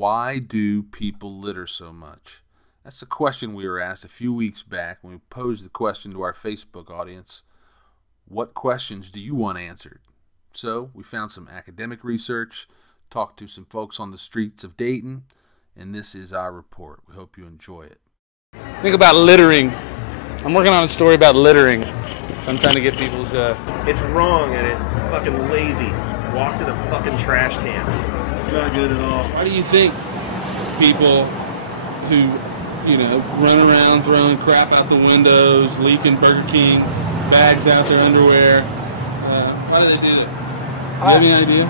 Why do people litter so much? That's the question we were asked a few weeks back when we posed the question to our Facebook audience. What questions do you want answered? So we found some academic research, talked to some folks on the streets of Dayton, and this is our report. We hope you enjoy it. Think about littering. I'm working on a story about littering. So I'm trying to get people's... It's wrong and it's fucking lazy. Walk to the fucking trash can. It's not good at all. Why do you think people who, run around throwing crap out the windows, leaking Burger King bags out their underwear, why do they do it? Do you have any idea?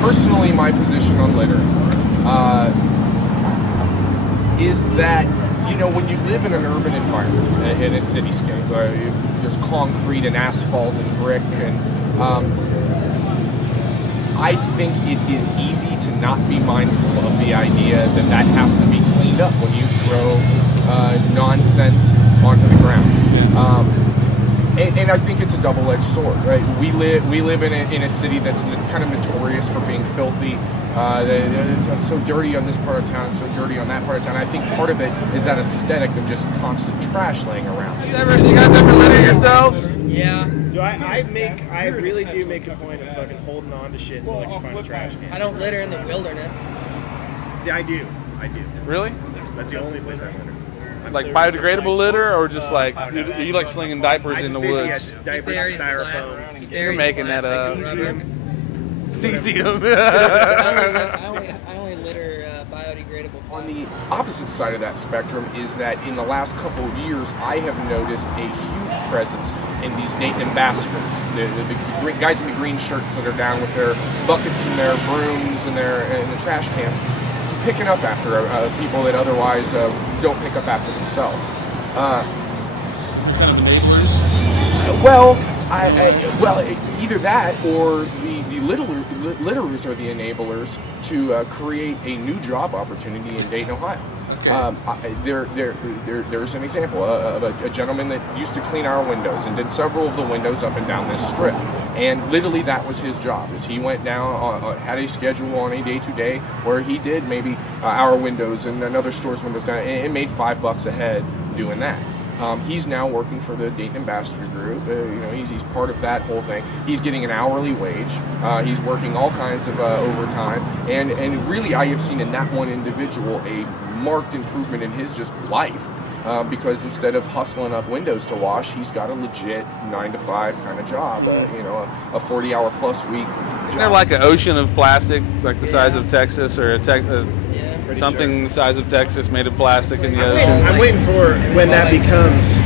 Personally, my position on litter is that, when you live in an urban environment, in a cityscape, there's concrete and asphalt and brick, and I think it is easy to not be mindful of the idea that that has to be cleaned up when you throw nonsense onto the ground. And I think it's a double-edged sword, right? We live in a city that's kind of notorious for being filthy. It's so dirty on this part of town, so dirty on that part of town. I think part of it is that aesthetic of just constant trash laying around. You guys ever litter yourselves? Yeah. I really do make a point of fucking holding on to shit until I can find a trash can. I don't litter in the wilderness. See, I do. Really? That's the only place I litter. Like biodegradable litter, or just like you like slinging diapers in the woods? Yeah, just diapers and styrofoam. You're making that up. Cesium. I only litter biodegradable. On the opposite side of that spectrum is that in the last couple of years, I have noticed a huge presence in these Dayton ambassadors, the guys in the green shirts that are down with their buckets and their brooms and the trash cans, picking up after people that otherwise don't pick up after themselves. Kind of enablers? Well, either that or the litterers are the enablers to create a new job opportunity in Dayton, Ohio. Okay. There's an example of a gentleman that used to clean our windows and did several of the windows up and down this strip. And literally that was his job, is he went down, had a schedule on a day-to-day where he did maybe our windows and another store's windows down, and made $5 a head doing that. He's now working for the Dayton Ambassador Group. He's part of that whole thing. He's getting an hourly wage. He's working all kinds of overtime, and really I have seen in that one individual a marked improvement in his just life. Because instead of hustling up windows to wash, he's got a legit 9-to-5 kind of job, a 40-hour plus week job. Isn't there like an ocean of plastic, like the size of Texas, or something the size of Texas made of plastic in the ocean? I'm waiting for when that becomes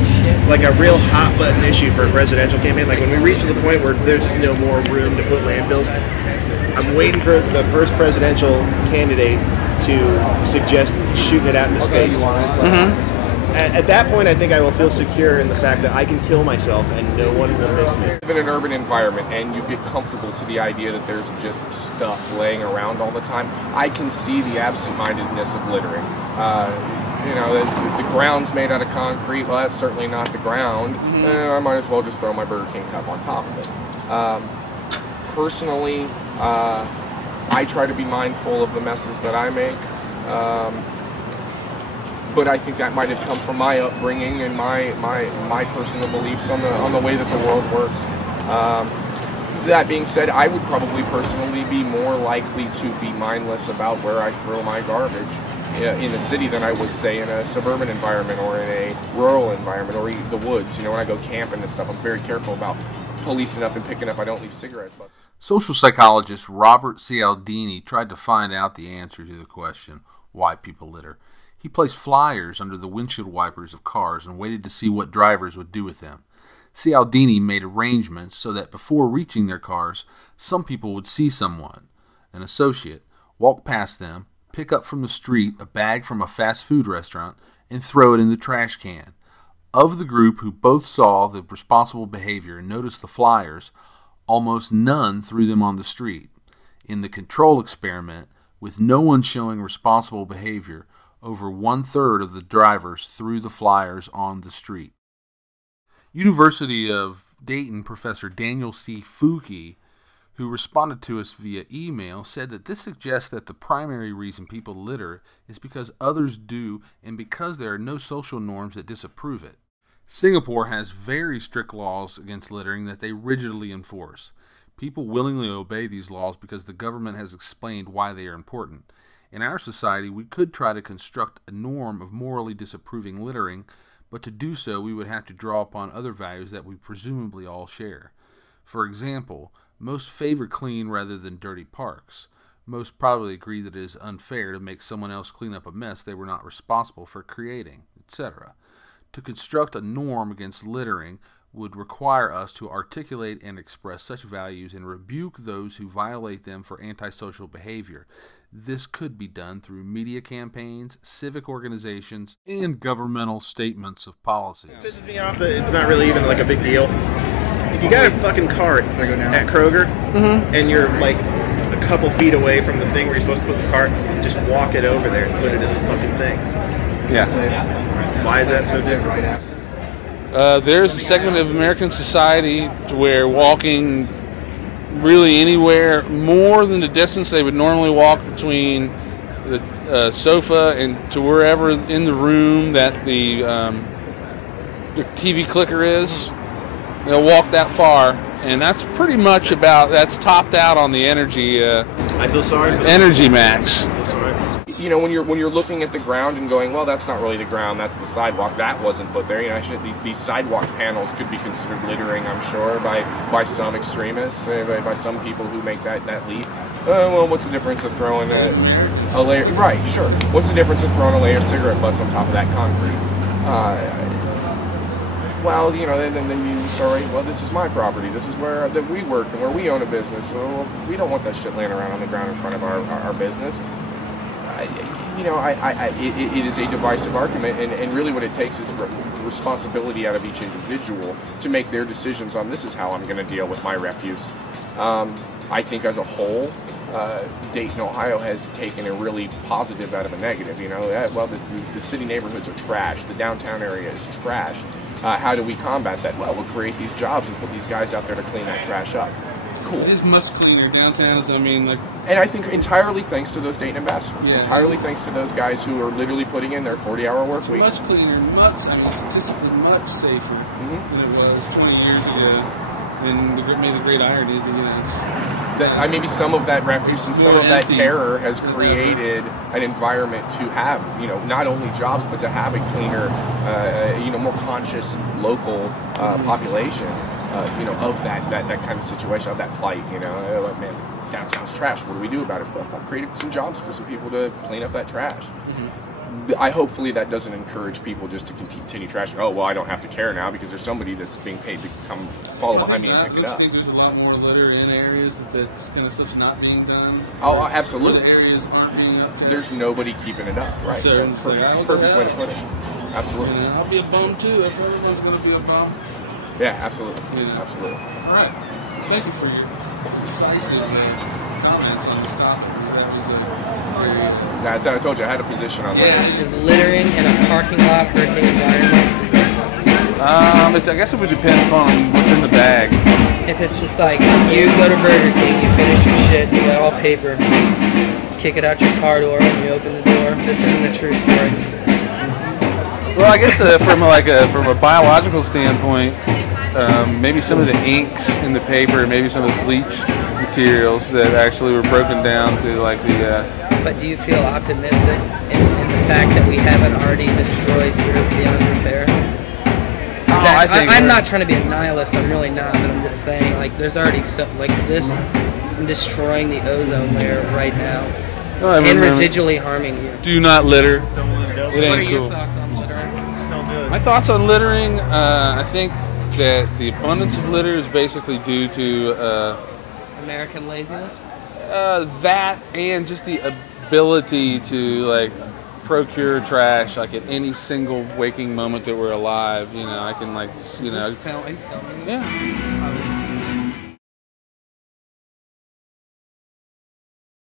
like a real hot button issue for a presidential campaign. Like when we reach the point where there's just no more room to put landfills. I'm waiting for the first presidential candidate to suggest shooting it out into space. At that point, I think I will feel secure in the fact that I can kill myself and no one will miss me. You live in an urban environment and you get comfortable to the idea that there's just stuff laying around all the time. I can see the absent-mindedness of littering. The ground's made out of concrete. Well, that's certainly not the ground. I might as well just throw my Burger King cup on top of it. Personally, I try to be mindful of the messes that I make. But I think that might have come from my upbringing and my personal beliefs on the way that the world works. That being said, I would probably personally be more likely to be mindless about where I throw my garbage in a city than I would say in a suburban environment or in a rural environment or the woods. When I go camping and stuff, I'm very careful about policing up and picking up. I don't leave cigarette butts. Social psychologist Robert Cialdini tried to find out the answer to the question, why people litter. He placed flyers under the windshield wipers of cars and waited to see what drivers would do with them. Cialdini made arrangements so that before reaching their cars, some people would see someone, an associate, walk past them, pick up from the street a bag from a fast food restaurant, and throw it in the trash can. Of the group who both saw the responsible behavior and noticed the flyers, almost none threw them on the street. In the control experiment, with no one showing responsible behavior, over 1/3 of the drivers threw the flyers on the street. University of Dayton professor Daniel C. Fouke who responded to us via email, said that this suggests that the primary reason people litter is because others do and because there are no social norms that disapprove it. Singapore has very strict laws against littering that they rigidly enforce. People willingly obey these laws because the government has explained why they are important. In our society, we could try to construct a norm of morally disapproving littering, but to do so we would have to draw upon other values that we presumably all share. For example, most favor clean rather than dirty parks. Most probably agree that it is unfair to make someone else clean up a mess they were not responsible for creating, etc. To construct a norm against littering would require us to articulate and express such values and rebuke those who violate them for antisocial behavior. This could be done through media campaigns, civic organizations, and governmental statements of policies. It pisses me off that it's not really even like a big deal. If you got a fucking cart at Kroger and you're like a couple feet away from the thing where you're supposed to put the cart, just walk it over there and put it in the fucking thing. Yeah. Why is that so different? There's a segment of American society to where walking really anywhere more than the distance they would normally walk between the sofa and to wherever in the room that the TV clicker is. They'll walk that far, and that's pretty much that's topped out on the energy. I feel sorry. Energy max. I feel sorry. You know, when you're looking at the ground and going, well, that's not really the ground, that's the sidewalk. That wasn't put there. You know, these sidewalk panels could be considered littering, I'm sure, by some extremists, by some people who make that leap. Well, what's the difference of throwing a layer? Right, sure. What's the difference of throwing a layer of cigarette butts on top of that concrete? Well, you know, then you start right, well, this is my property. This is where that we work and where we own a business. So we don't want that shit laying around on the ground in front of our business. It is a divisive argument, and really what it takes is responsibility out of each individual to make their decisions on this is how I'm going to deal with my refuse. I think as a whole, Dayton, Ohio has taken a really positive out of a negative. You know, well, the city neighborhoods are trash. The downtown area is trash. How do we combat that? Well, we'll create these jobs and put these guys out there to clean that trash up. Cool. It is much cleaner. Downtowns, I mean, like... And I think entirely thanks to those Dayton ambassadors. Yeah. Entirely thanks to those guys who are literally putting in their 40-hour work weeks. Much cleaner, statistically much safer than it was 20 years ago. And maybe the great irony is that, you know, maybe some of that refuse and some of that terror has created an environment to have, you know, not only jobs, but to have a cleaner, more conscious local population, of that kind of situation, of that plight, you know, like, man, downtown's trash. What do we do about it? Well, I've created some jobs for some people to clean up that trash. Hopefully that doesn't encourage people just to continue trashing. Oh, well, I don't have to care now because there's somebody that's being paid to come follow behind me and pick it up. I think there's a lot more litter in areas that kind of stuff's not being done. Oh, absolutely. The areas aren't being up there. There's nobody keeping it up, right? So, perfect way to put it. Absolutely. And I'll be a bum too if everyone's going to be a bum. Yeah, absolutely. Absolutely. All right. Thank you for your decisive comments on this topic. That's how I told you. I had a position on that. Is littering in a parking lot hurt the environment? I guess it would depend upon what's in the bag. If it's just like you go to Burger King, you finish your shit, you got all paper, kick it out your car door, and you open the door. This isn't a true story. Well, I guess from a biological standpoint, maybe some of the inks in the paper, maybe some of the bleach materials that actually were broken down to like the. But do you feel optimistic in the fact that we haven't already destroyed Europe beyond repair? I'm not trying to be a nihilist. I'm really not. But I'm just saying, like, there's already stuff like this destroying the ozone layer right now, and residually harming you. Do not litter. It What are ain't your cool. thoughts on littering? My thoughts on littering, I think that the abundance of litter is basically due to American laziness? that and just the ability to like procure trash like at any single waking moment that we're alive. You know, I can like, you know. Is this penalty? Yeah.